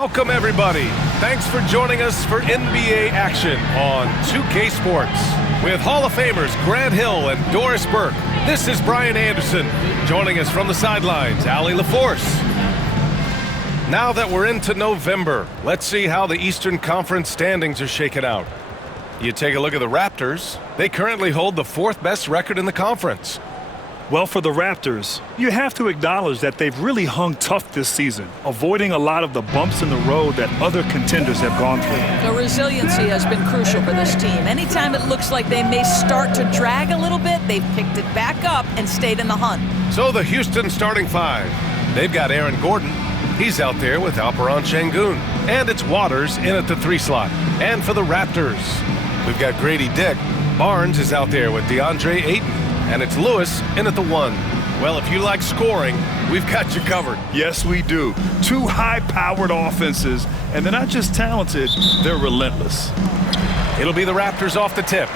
Welcome, everybody. Thanks for joining us for NBA action on 2K Sports. With Hall of Famers Grant Hill and Doris Burke, this is Brian Anderson. Joining us from the sidelines, Allie LaForce. Now that we're into November, let's see how the Eastern Conference standings are shaken out. You take a look at the Raptors. They currently hold the fourth best record in the conference. Well, for the Raptors, you have to acknowledge that they've really hung tough this season, avoiding a lot of the bumps in the road that other contenders have gone through. The resiliency has been crucial for this team. Anytime it looks like they may start to drag a little bit, they've picked it back up and stayed in the hunt. So the Houston starting five. They've got Aaron Gordon. He's out there with Alperen Şengün. And it's Waters in at the 3 slot. And for the Raptors, we've got Grady Dick. Barnes is out there with DeAndre Ayton. And it's Lewis in at the 1. Well, if you like scoring, we've got you covered. Yes, we do. Two high-powered offenses, and they're not just talented, they're relentless. It'll be the Raptors off the tip.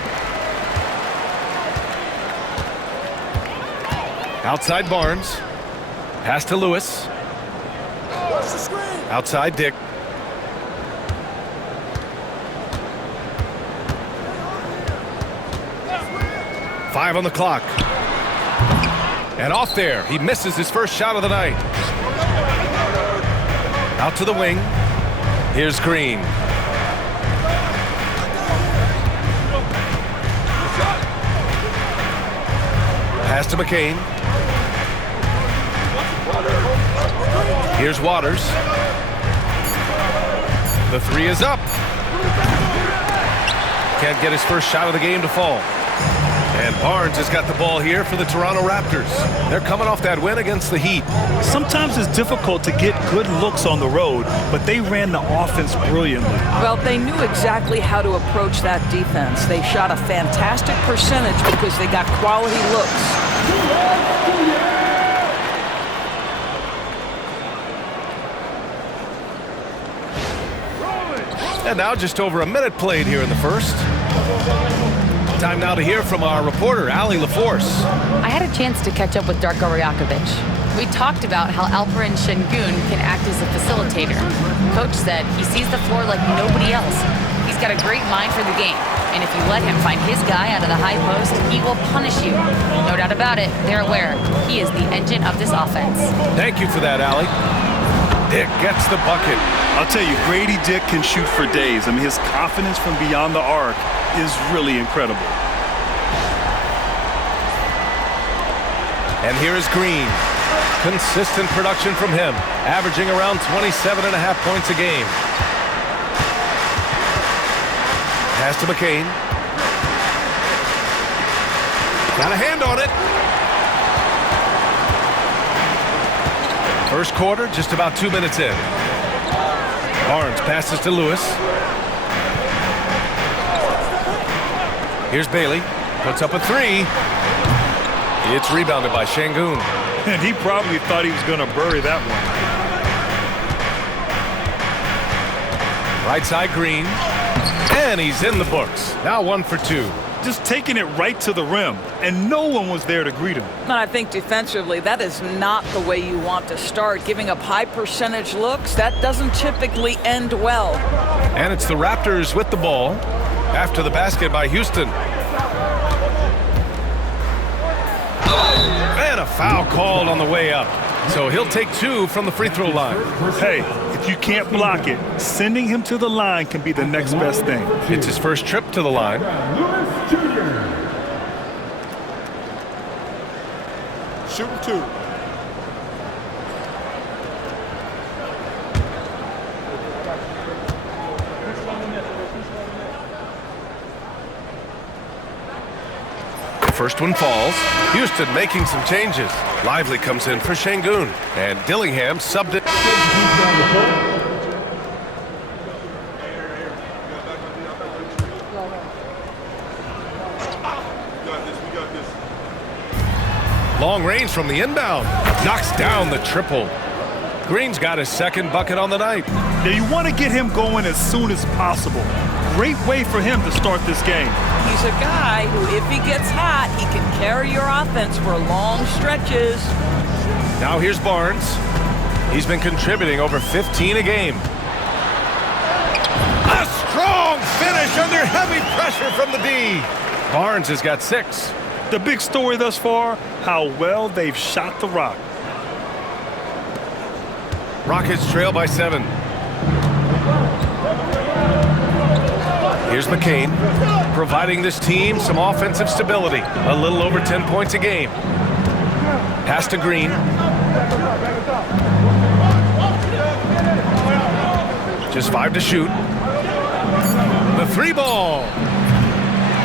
Outside Barnes. Pass to Lewis. Outside Dick. Five on the clock. And off there. He misses his first shot of the night. Out to the wing. Here's Green. Pass to McCain. Here's Waters. The 3 is up. Can't get his first shot of the game to fall. And Barnes has got the ball here for the Toronto Raptors. They're coming off that win against the Heat. Sometimes it's difficult to get good looks on the road, but they ran the offense brilliantly. Well, they knew exactly how to approach that defense. They shot a fantastic percentage because they got quality looks. And now just over a minute played here in the first. Time now to hear from our reporter, Allie LaForce. I had a chance to catch up with Darko Rajakovic. We talked about how Alperen Şengün can act as a facilitator. Coach said he sees the floor like nobody else. He's got a great mind for the game, and if you let him find his guy out of the high post, he will punish you. No doubt about it, they're aware. He is the engine of this offense. Thank you for that, Allie. Dick gets the bucket. I'll tell you, Grady Dick can shoot for days. I mean, his confidence from beyond the arc is really incredible. And here is Green. Consistent production from him, averaging around 27.5 points a game. Pass to McCain. Got a hand on it. First quarter, just about 2 minutes in. Barnes passes to Lewis. Here's Bailey. Puts up a 3. It's rebounded by Şengün. And he probably thought he was going to bury that one. Right side Green. And he's in the books. Now 1 for 2. Just taking it right to the rim, and no one was there to greet him. And I think defensively, that is not the way you want to start. Giving up high percentage looks, that doesn't typically end well. And it's the Raptors with the ball after the basket by Houston. And a foul called on the way up. So he'll take 2 from the free throw line. Hey, if you can't block it, sending him to the line can be the next best thing. It's his first trip to the line. Shooting 2. First one falls. Houston making some changes. Lively comes in for Şengün. And Dillingham subbed it. Long range from the inbound. Knocks down the triple. Green's got his second bucket on the night. Now you want to get him going as soon as possible. Great way for him to start this game. He's a guy who, if he gets hot, he can carry your offense for long stretches. Now here's Barnes. He's been contributing over 15 a game. Strong finish under heavy pressure from the D. Barnes has got 6. The big story thus far, how well they've shot the rock. Rockets trail by 7. Here's McCain, providing this team some offensive stability. A little over 10 points a game. Pass to Green. Just 5 to shoot. The 3 ball.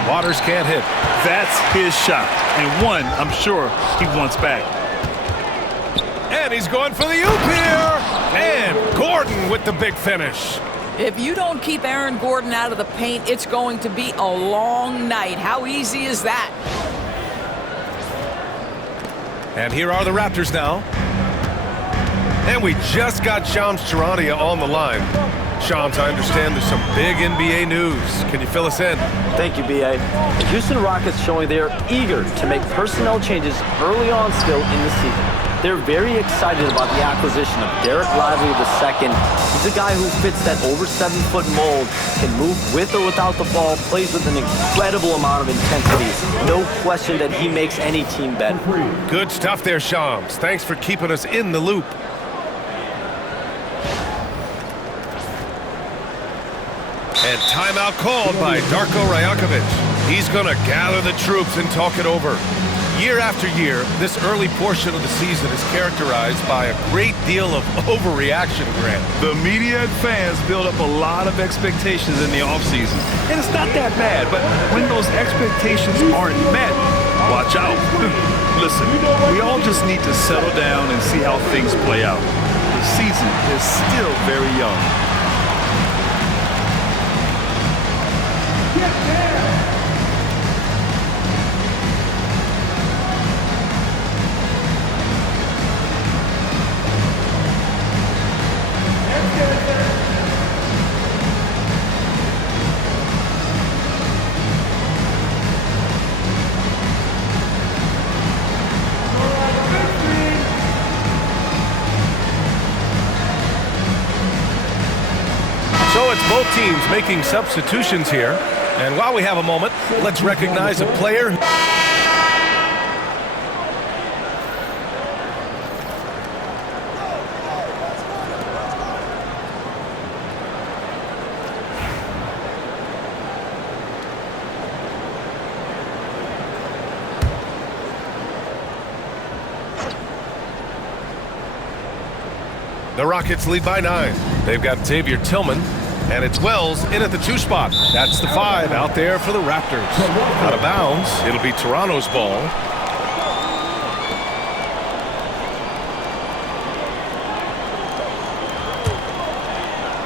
Waters can't hit. That's his shot, and one I'm sure he wants back. And he's going for the oop here. And Gordon with the big finish. If you don't keep Aaron Gordon out of the paint, it's going to be a long night. How easy is that? And here are the Raptors now. And we just got Shams Charania on the line. Shams, I understand there's some big NBA news. Can you fill us in? Thank you, B.A. The Houston Rockets showing they are eager to make personnel changes early on still in the season. They're very excited about the acquisition of Derek Lively II. He's a guy who fits that over 7-foot mold, can move with or without the ball, plays with an incredible amount of intensity. No question that he makes any team better. Good stuff there, Shams. Thanks for keeping us in the loop. And timeout called by Darko Rajakovic. He's going to gather the troops and talk it over. Year after year, this early portion of the season is characterized by a great deal of overreaction, Grant. The media and fans build up a lot of expectations in the offseason. And it's not that bad, but when those expectations aren't met, watch out. Listen, we all just need to settle down and see how things play out. The season is still very young. So it's both teams making substitutions here. And while we have a moment, let's recognize a player. The Rockets lead by 9. They've got Xavier Tillman, and it's Wells in at the 2 spot. That's the 5 out there for the Raptors. Out of bounds, it'll be Toronto's ball.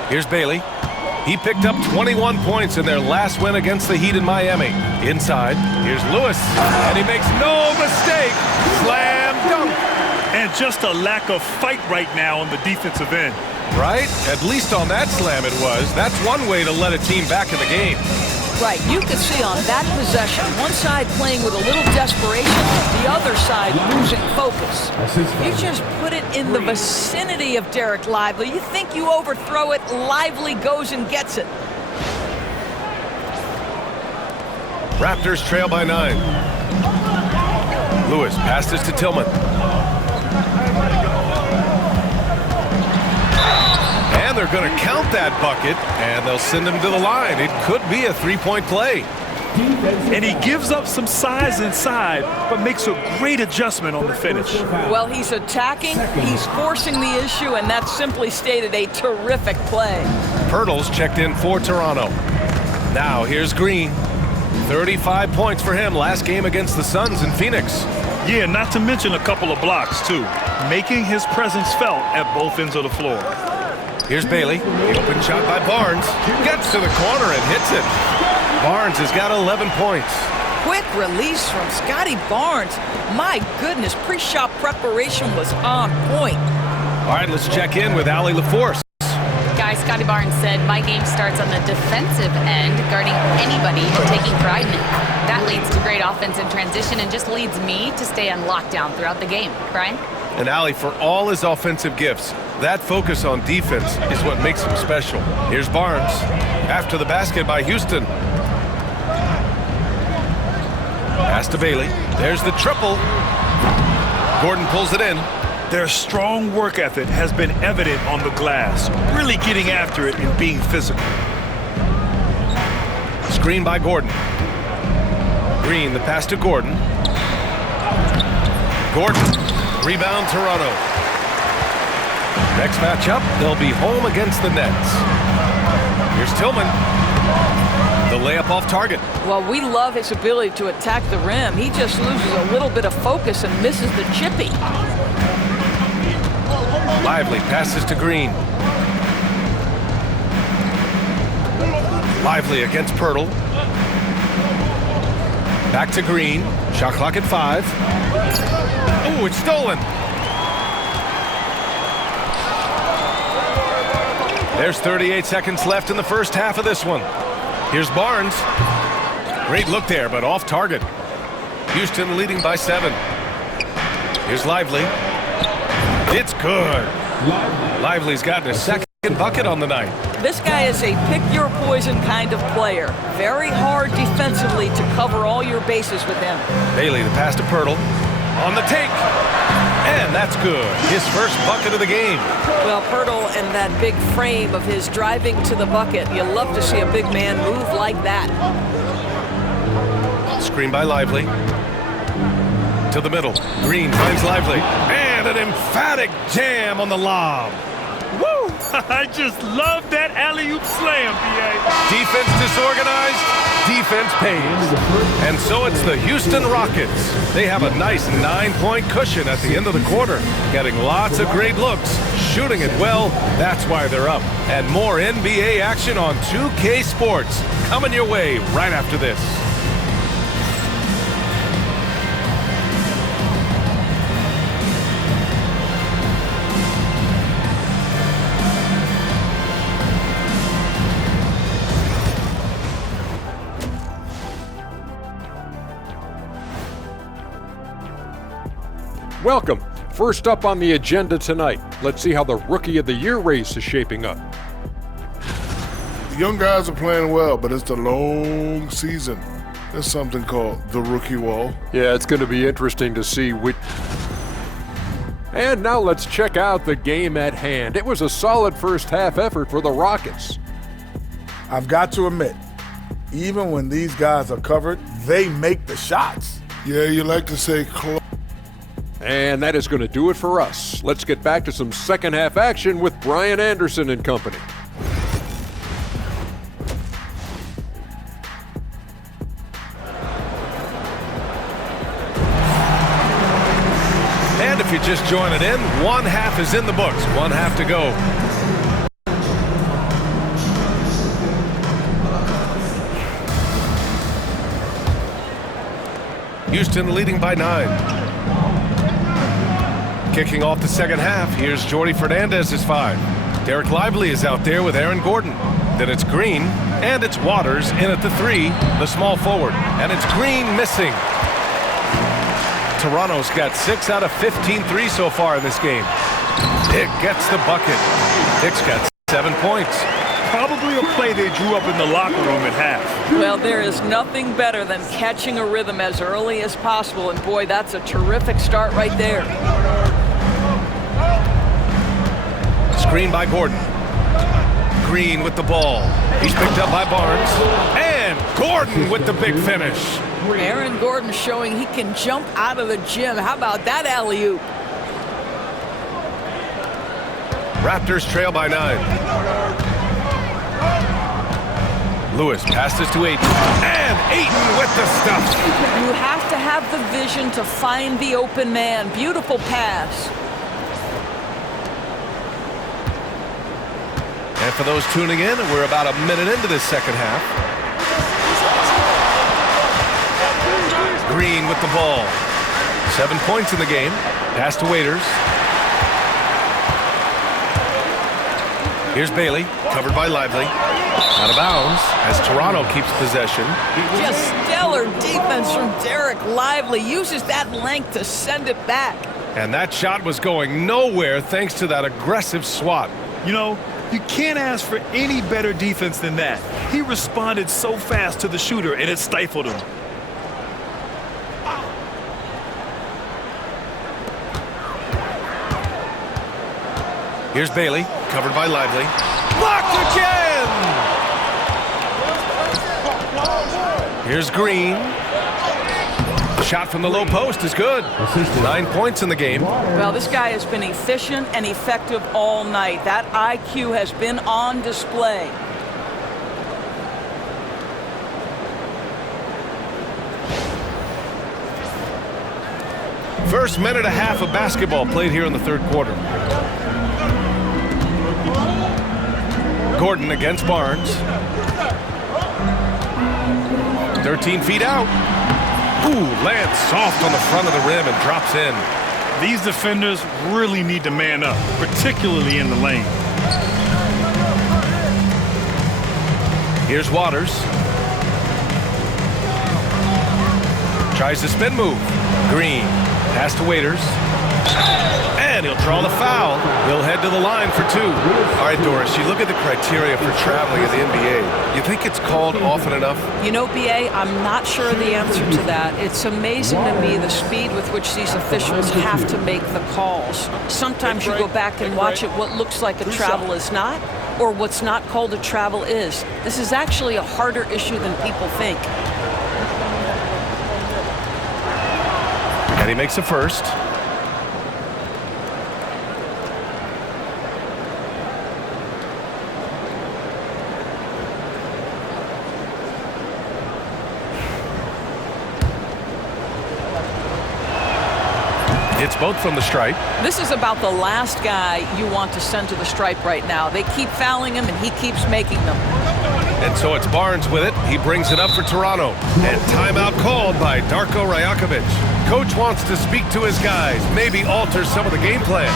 Here's Bailey. He picked up 21 points in their last win against the Heat in Miami. Inside, here's Lewis, and he makes no mistake. Slam dunk. And just a lack of fight right now on the defensive end. Right? At least on that slam it was. That's one way to let a team back in the game. Right, you can see on that possession, one side playing with a little desperation, the other side losing focus. You just put it in the vicinity of Derek Lively. You think you overthrow it, Lively goes and gets it. Raptors trail by 9. Lewis passes to Tillman. And they're going to count that bucket, and they'll send him to the line. It could be a 3-point play. And he gives up some size inside, but makes a great adjustment on the finish. Well, he's attacking, he's forcing the issue, and that's simply stated a terrific play. Pirtle's checked in for Toronto. Now here's Green. 35 points for him last game against the Suns in Phoenix. Yeah, not to mention a couple of blocks, too, making his presence felt at both ends of the floor. Here's Bailey. The open shot by Barnes. Gets to the corner and hits it. Barnes has got 11 points. Quick release from Scotty Barnes. My goodness, pre-shot preparation was on point. All right, let's check in with Allie LaForce. Guys, Scotty Barnes said, my game starts on the defensive end, guarding anybody and taking pride in it. That leads to great offense in transition and just leads me to stay on lockdown throughout the game. Brian? An alley for all his offensive gifts. That focus on defense is what makes him special. Here's Barnes. After the basket by Houston. Pass to Bailey. There's the triple. Gordon pulls it in. Their strong work ethic has been evident on the glass, really getting after it and being physical. Screen by Gordon. Green, the pass to Gordon. Gordon, rebound Toronto. Next matchup, they'll be home against the Nets. Here's Tillman. The layup off target. Well, we love his ability to attack the rim. He just loses a little bit of focus and misses the chippy. Lively passes to Green. Lively against Pirtle. Back to Green. Shot clock at 5. Oh, it's stolen. There's 38 seconds left in the first half of this one. Here's Barnes. Great look there, but off target. Houston leading by 7. Here's Lively. It's good. Lively's gotten a second bucket on the night. This guy is a pick-your-poison kind of player. Very hard defensively to cover all your bases with him. Bailey, the pass to Pirtle. On the take. And that's good. His first bucket of the game. Well, Pirtle and that big frame of his driving to the bucket. You love to see a big man move like that. Screen by Lively. To the middle. Green finds Lively. And an emphatic jam on the lob. Woo! I just love that alley-oop slam, B.A. Defense disorganized, defense pays. And so it's the Houston Rockets. They have a nice 9-point cushion at the end of the quarter. Getting lots of great looks, shooting it well. That's why they're up. And more NBA action on 2K Sports coming your way right after this. Welcome. First up on the agenda tonight, let's see how the Rookie of the Year race is shaping up. The young guys are playing well, but it's the long season. There's something called the rookie wall. Yeah, it's going to be interesting to see which... And now let's check out the game at hand. It was a solid first half effort for the Rockets. I've got to admit, even when these guys are covered, they make the shots. Yeah, you like to say close. And that is going to do it for us. Let's get back to some second half action with Brian Anderson and company. And if you're just joining in, one half is in the books. One half to go. Houston leading by 9. Kicking off the second half, here's Jordy Fernandez's 5. Derek Lively is out there with Aaron Gordon. Then it's Green, and it's Waters in at the 3, the small forward. And it's Green missing. Toronto's got 6 out of 15 threes so far in this game. Dick gets the bucket. Dick's got 7 points. Probably a play they drew up in the locker room at half. Well, there is nothing better than catching a rhythm as early as possible, and boy, that's a terrific start right there. Screen by Gordon. Green with the ball. He's picked up by Barnes. And Gordon with the big finish. Aaron Gordon showing he can jump out of the gym. How about that alley-oop? Raptors trail by 9. Lewis passes to Ayton. And Ayton with the stuff. You have to have the vision to find the open man. Beautiful pass. And for those tuning in, we're about a minute into this second half. Green with the ball. 7 points in the game. Pass to Waiters. Here's Bailey, covered by Lively. Out of bounds as Toronto keeps possession. Just stellar defense from Derek Lively. Uses that length to send it back. And that shot was going nowhere thanks to that aggressive swat. You know, you can't ask for any better defense than that. He responded so fast to the shooter, and it stifled him. Here's Bailey, covered by Lively. Blocked again! Here's Green. Shot from the low post is good. 9 points in the game. Well, this guy has been efficient and effective all night. That IQ has been on display. First minute and a half of basketball played here in the third quarter. Gordon against Barnes. 13 feet out. Ooh, lands soft on the front of the rim and drops in. These defenders really need to man up, particularly in the lane. Here's Waters. Tries the spin move. Green. Pass to Waiters. And he'll draw the foul. He'll head to the line for two. All right, Doris, you look at the criteria for traveling in the NBA. You think it's called often enough? You know, B.A., I'm not sure the answer to that. It's amazing to me the speed with which these officials have to make the calls. Sometimes you go back and watch it, what looks like a travel is not, or what's not called a travel is. This is actually a harder issue than people think. And he makes a first. It's both from the stripe. This is about the last guy you want to send to the stripe right now. They keep fouling him, and he keeps making them. And so it's Barnes with it. He brings it up for Toronto. And timeout called by Darko Rajakovic. Coach wants to speak to his guys, maybe alter some of the game plan.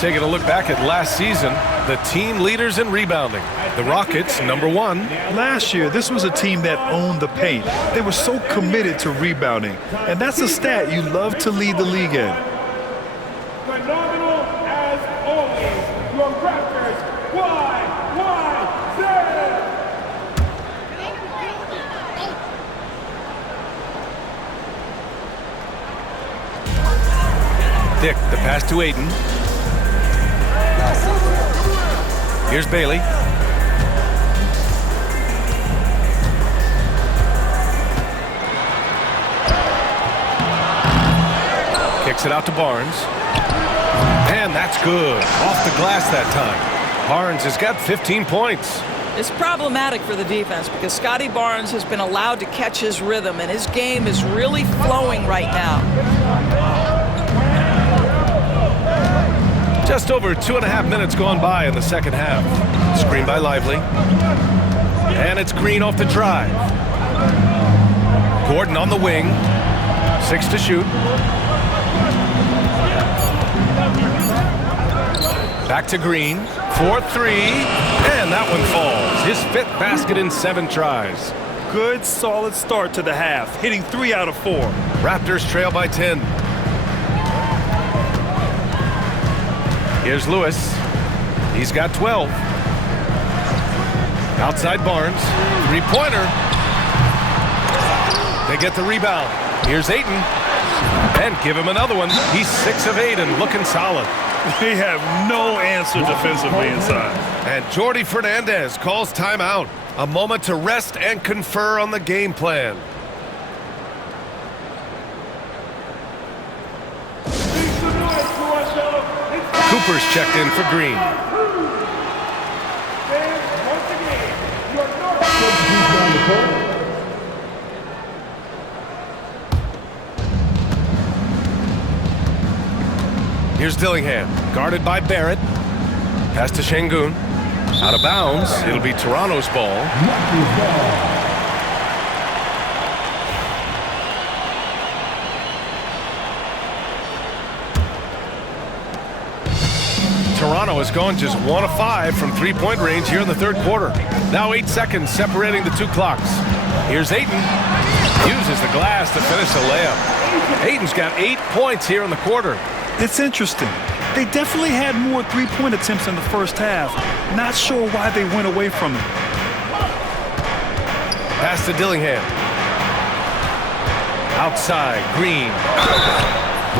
Taking a look back at last season, the team leaders in rebounding. The Rockets, number one. Last year, this was a team that owned the paint. They were so committed to rebounding. And that's a stat you love to lead the league in. Phenomenal as always. Your Raptors, Dick, the pass to Aiden. Here's Bailey. Kicks it out to Barnes. And that's good. Off the glass that time. Barnes has got 15 points. It's problematic for the defense because Scotty Barnes has been allowed to catch his rhythm, and his game is really flowing right now. Just over 2.5 minutes gone by in the second half. Screen by Lively. And it's Green off the drive. Gordon on the wing. 6 to shoot. Back to Green. 4-3. And that one falls. His 5th basket in 7 tries. Good, solid start to the half, hitting 3 out of 4. Raptors trail by 10. Here's Lewis. He's got 12. Outside Barnes. 3-pointer. They get the rebound. Here's Ayton. And give him another one. He's 6 of 8 and looking solid. They have no answer defensively inside. And Jordi Fernandez calls timeout. A moment to rest and confer on the game plan. Cooper's checked in for Green. Here's Dillingham, guarded by Barrett. Pass to Şengün. Out of bounds. It'll be Toronto's ball. Toronto has gone just 1 of 5 from 3-point range here in the third quarter. Now 8 seconds separating the two clocks. Here's Ayton. Uses the glass to finish the layup. Aiden's got 8 points here in the quarter. It's interesting. They definitely had more three-point attempts in the first half. Not sure why they went away from it. Pass to Dillingham. Outside, Green.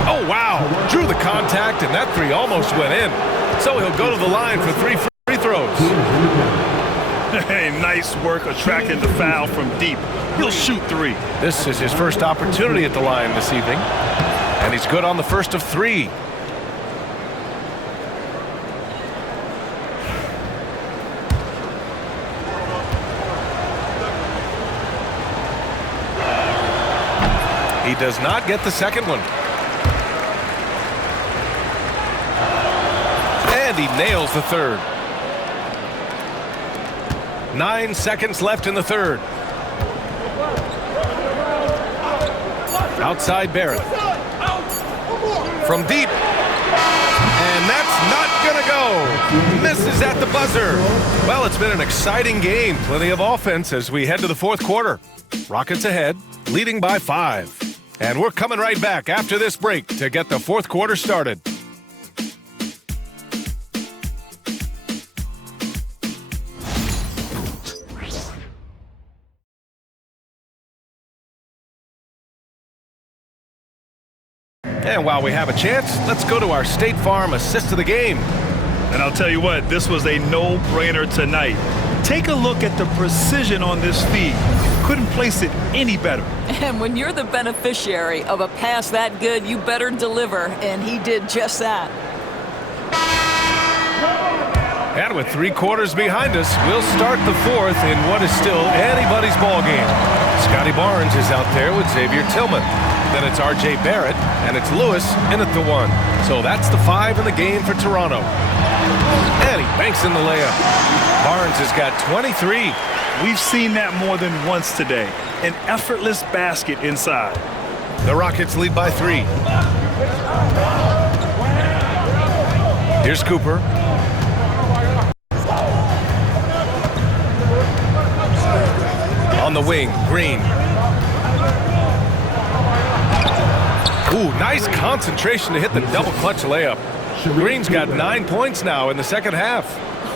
Oh, wow. Drew the contact, and that three almost went in. So he'll go to the line for 3 free throws. Hey, nice work attracting the foul from deep. He'll shoot 3. This is his first opportunity at the line this evening. And he's good on the first of 3. He does not get the second one. And he nails the third. 9 seconds left in the third. Outside Barrett. From deep. And that's not going to go. Misses at the buzzer. Well, it's been an exciting game. Plenty of offense as we head to the fourth quarter. Rockets ahead, leading by 5. And we're coming right back after this break to get the fourth quarter started. And while we have a chance, let's go to our State Farm assist of the game. And I'll tell you what, this was a no-brainer tonight. Take a look at the precision on this feed. Couldn't place it any better. And when you're the beneficiary of a pass that good, you better deliver, and he did just that. And with 3 quarters behind us, we'll start the fourth in what is still anybody's ball game. Scotty Barnes is out there with Xavier Tillman. Then it's R.J. Barrett, and it's Lewis in at the 1. So that's the 5 in the game for Toronto. And he banks in the layup. Barnes has got 23. We've seen that more than once today. An effortless basket inside. The Rockets lead by 3. Here's Cooper. On the wing, Green. Ooh, nice concentration to hit the double clutch layup. Green's got 9 points now in the second half.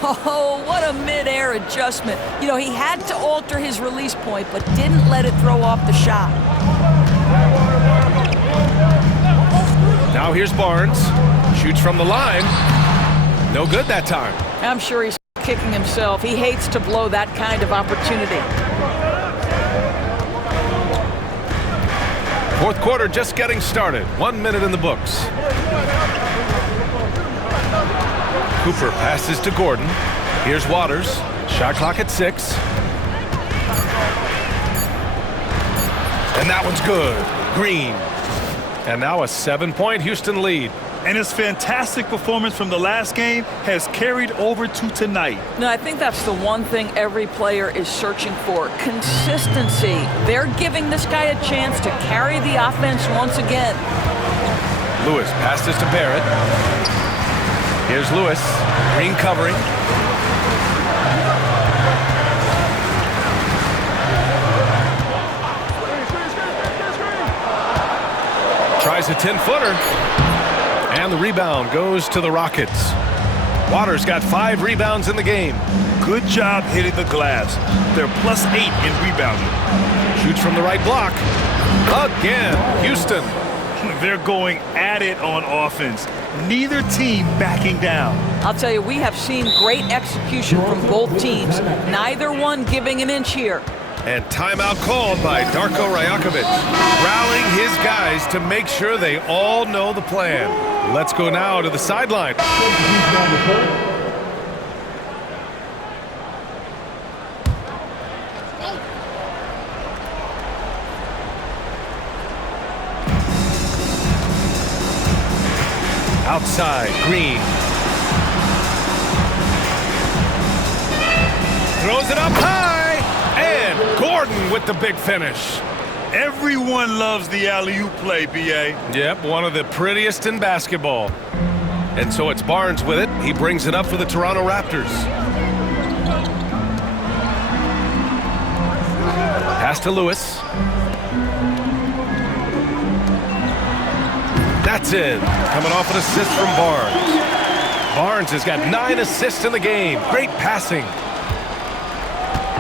Oh, what a mid-air adjustment. You know, he had to alter his release point, but didn't let it throw off the shot. Now here's Barnes. Shoots from the line. No good that time. I'm sure he's kicking himself. He hates to blow that kind of opportunity. Fourth quarter just getting started. 1 minute in the books. Cooper passes to Gordon. Here's Waters. Shot clock at 6. And that one's good. Green. And now a 7-point Houston lead. And his fantastic performance from the last game has carried over to tonight. No, I think that's the one thing every player is searching for. Consistency. They're giving this guy a chance to carry the offense once again. Lewis passes to Barrett. Here's Lewis. Green covering. Tries a 10-footer. And the rebound goes to the Rockets. Waters got 5 rebounds in the game. Good job hitting the glass. They're +8 in rebounding. Shoots from the right block. Again, Houston. They're going at it on offense. Neither team backing down. I'll tell you, we have seen great execution from both teams. Neither one giving an inch here. And timeout called by Darko Rajakovic, rallying his guys to make sure they all know the plan. Let's go now to the sideline. Outside, Green. Throws it up high, and Gordon with the big finish. Everyone loves the alley-oop play, B.A. Yep, one of the prettiest in basketball. And so it's Barnes with it. He brings it up for the Toronto Raptors. Pass to Lewis. That's in. Coming off an assist from Barnes. Barnes has got 9 assists in the game. Great passing.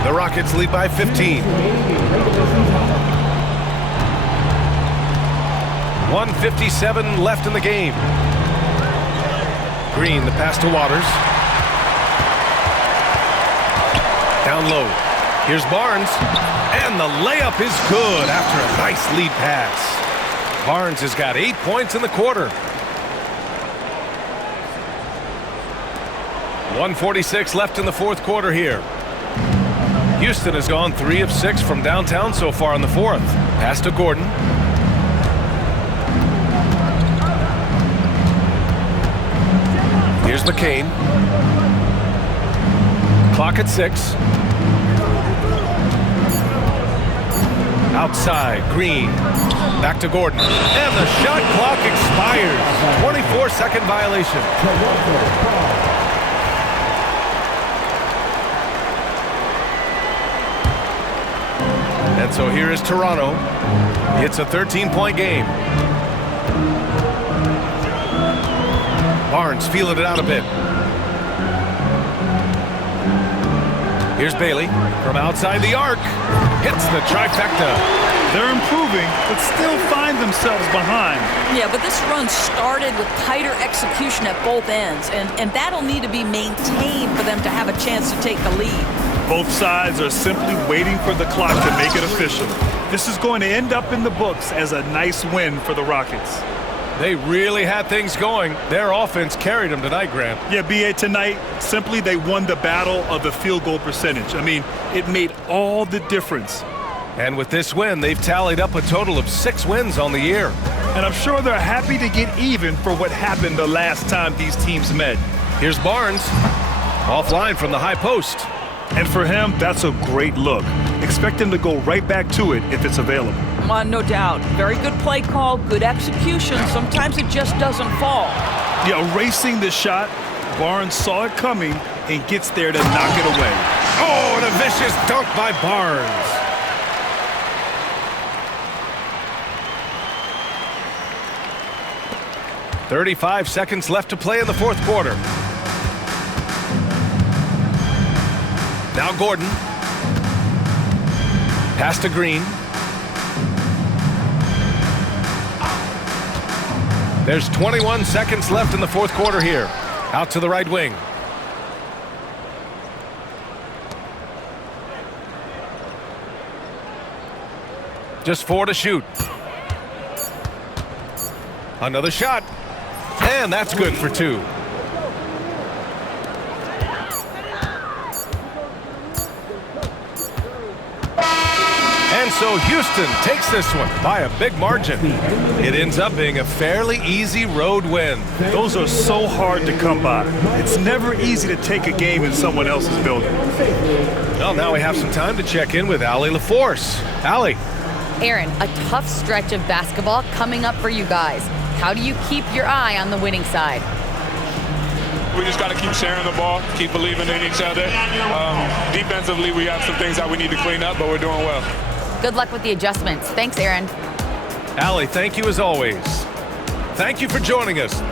The Rockets lead by 15. 1:57 left in the game. Green, the pass to Waters. Down low. Here's Barnes. And the layup is good after a nice lead pass. Barnes has got 8 points in the quarter. 1:46 left in the fourth quarter here. Houston has gone 3 of 6 from downtown so far in the fourth. Pass to Gordon. Here's McCain. Clock at 6. Outside, Green. Back to Gordon. And the shot clock expires. 24-second violation. And so here is Toronto. It's a 13-point game. Barnes feeling it out a bit. Here's Bailey from outside the arc. Hits the trifecta. They're improving, but still find themselves behind. Yeah, but this run started with tighter execution at both ends, and that'll need to be maintained for them to have a chance to take the lead. Both sides are simply waiting for the clock to make it official. This is going to end up in the books as a nice win for the Rockets. They really had things going. Their offense carried them tonight, Grant. Yeah, B.A., tonight, simply they won the battle of the field goal percentage. I mean, it made all the difference. And with this win, they've tallied up a total of 6 wins on the year. And I'm sure they're happy to get even for what happened the last time these teams met. Here's Barnes. Offline from the high post. And for him, that's a great look. Expect him to go right back to it if it's available. No doubt. Very good play call, good execution. Sometimes it just doesn't fall. Yeah, erasing the shot. Barnes saw it coming and gets there to knock it away. Oh, and a vicious dunk by Barnes. "35 seconds left to play in the fourth quarter. Now Gordon. Pass to Green. There's 21 seconds left in the fourth quarter here. Out to the right wing. Just 4 to shoot. Another shot. And that's good for 2. And so Houston takes this one by a big margin. It ends up being a fairly easy road win. Those are so hard to come by. It's never easy to take a game in someone else's building. Well, now we have some time to check in with Allie LaForce. Allie. Aaron, a tough stretch of basketball coming up for you guys. How do you keep your eye on the winning side? We just got to keep sharing the ball, keep believing in each other. Defensively, we have some things that we need to clean up, but we're doing well. Good luck with the adjustments. Thanks, Aaron. Allie, thank you as always. Thank you for joining us.